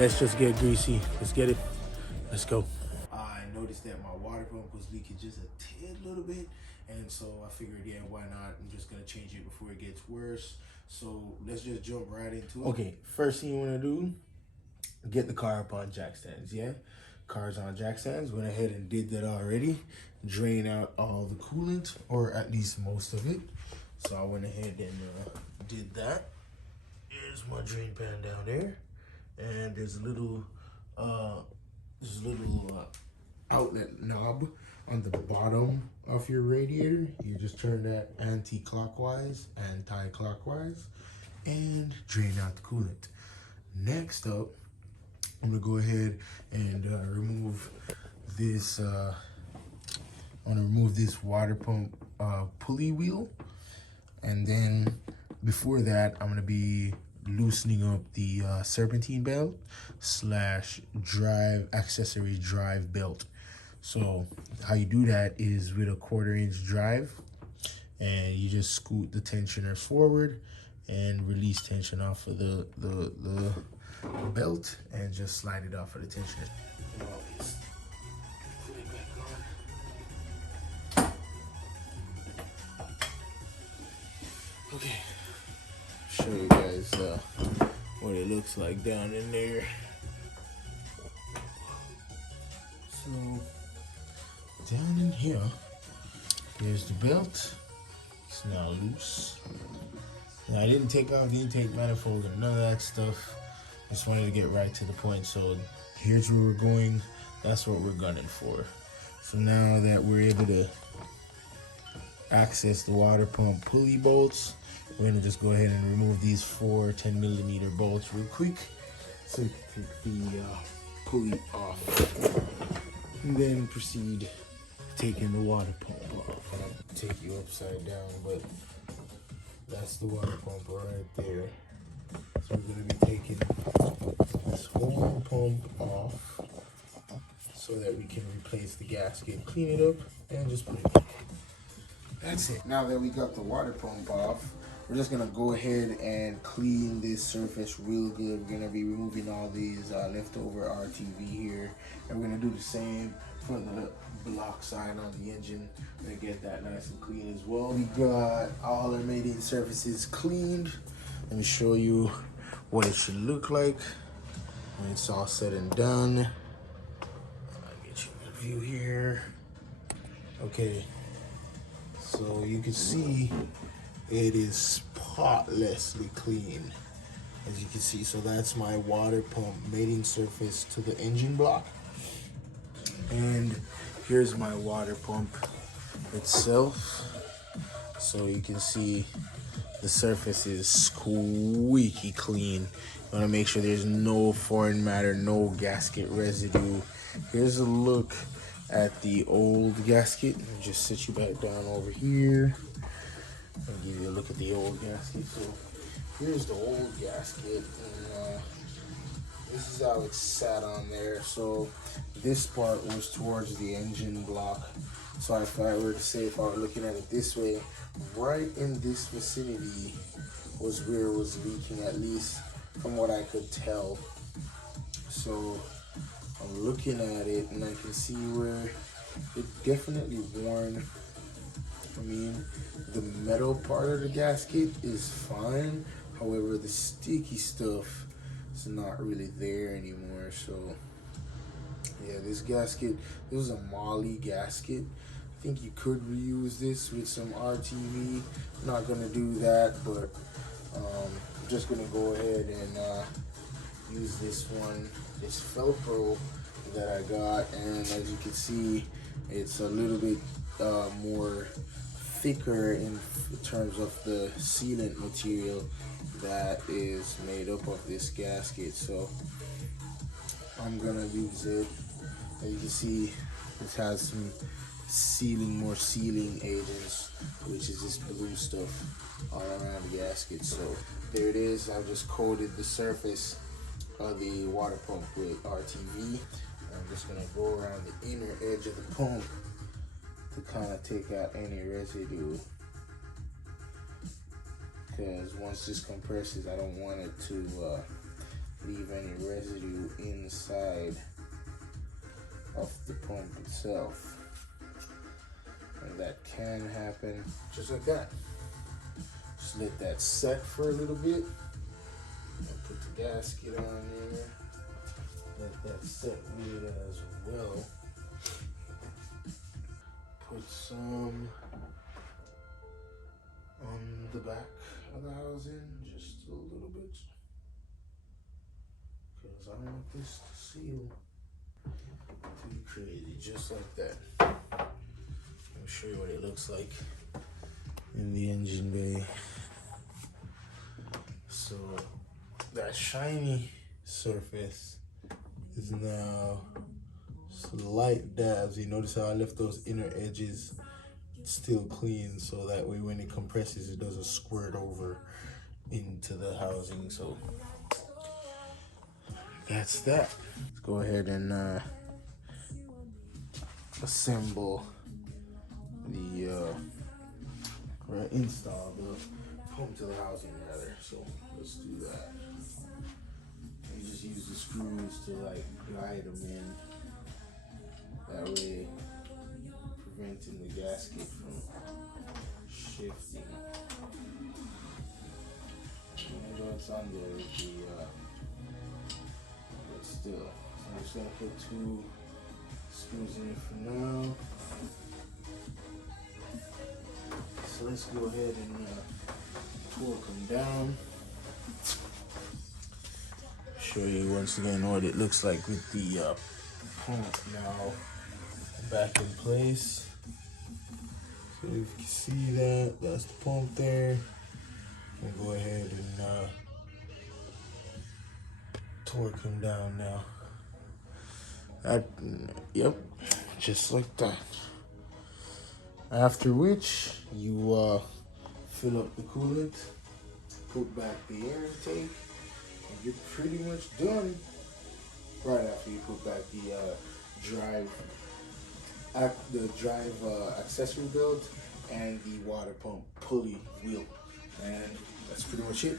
let's just get greasy. Let's get it. Let's go. I noticed that my water pump was leaking just a little bit, and so I figured, yeah, why not? I'm just gonna change it before it gets worse. So let's just jump right into it. Okay, first thing you wanna do, get the car up on jack stands, yeah? Car's on jack stands, went ahead and did that already. Drain out all the coolant, or at least most of it. So I went ahead and did that. Here's my drain pan down there. And there's a little outlet knob on the bottom of your radiator. You just turn that anti-clockwise, and drain out the coolant. Next up, I'm gonna go ahead and remove this. I'm gonna remove this water pump pulley wheel, and then before that, I'm gonna be loosening up the serpentine belt / drive accessory drive belt. So how you do that is with a 1/4-inch drive, and you just scoot the tensioner forward and release tension off of the belt and just slide it off of the tensioner. Put it back on. Okay, show you guys what it looks like down in there. So down in here, here's the belt. It's now loose. Now I didn't take off the intake manifold and none of that stuff. Just wanted to get right to the point. So here's where we're going. That's what we're gunning for. So now that we're able to access the water pump pulley bolts, we're gonna just go ahead and remove these 4 10mm bolts real quick so we can take the pulley off. And then proceed taking the water pump off. I'll take you upside down, but that's the water pump right there. So we're gonna be taking this whole pump off so that we can replace the gasket, clean it up, and just put it back. That's it. Now that we got the water pump off, we're just gonna go ahead and clean this surface real good. We're gonna be removing all these leftover RTV here, and we're gonna do the same for the block side on the engine. We're gonna get that nice and clean as well. We got all our mating surfaces cleaned. Let me show you what it should look like when it's all said and done. I'll get you a view here. Okay, so you can see it is spotlessly clean, as you can see. So that's my water pump mating surface to the engine block. And here's my water pump itself. So you can see the surface is squeaky clean. You want to make sure there's no foreign matter, no gasket residue. Here's a look at the old gasket. I'll just sit you back down over here. I'll give you a look at the old gasket. So here's the old gasket, and this is how it sat on there. So this part was towards the engine block. So if I were to say, if I were looking at it this way, right in this vicinity was where it was leaking, at least from what I could tell. So I'm looking at it and I can see where it definitely worn. I mean, the metal part of the gasket is fine. However, the sticky stuff is not really there anymore. So yeah, this gasket, this was a Molly gasket. I think you could reuse this with some RTV. I'm not gonna do that, but I'm just gonna go ahead and use this one, this Velcro that I got, and as you can see, it's a little bit more thicker in terms of the sealant material that is made up of this gasket. So I'm gonna use it. As you can see, this has some more sealing agents, which is this blue stuff all around the gasket. So there it is. I just coated the surface of the water pump with RTV. I'm just gonna go around the inner edge of the pump to kind of take out any residue, because once this compresses, I don't want it to leave any residue inside of the pump itself. And that can happen just like that. Just let that set for a little bit. And put the gasket on there. Let that set with it as well. Put some on the back of the housing, just a little bit. Because I want this to seal too crazy, just like that. I'll show you what it looks like in the engine bay. So that shiny surface is now slight dabs. You notice how I left those inner edges still clean, so that way when it compresses it doesn't squirt over into the housing. So that's that. Let's go ahead and assemble the install the pump to the housing rather. So let's do that. You just use the screws to like glide them in. That way, preventing the gasket from shifting. Even though it's on there, but still. So I'm just gonna put 2 screws in it for now. So let's go ahead and torque them down. Show you once again what it looks like with the pump now back in place. So if you can see that, that's the pump there. I'll go ahead and torque him down now. Yep, just like that. After which you fill up the coolant, put back the air intake, and you're pretty much done. Right after you put back the drive accessory belt and the water pump pulley wheel, and that's pretty much it.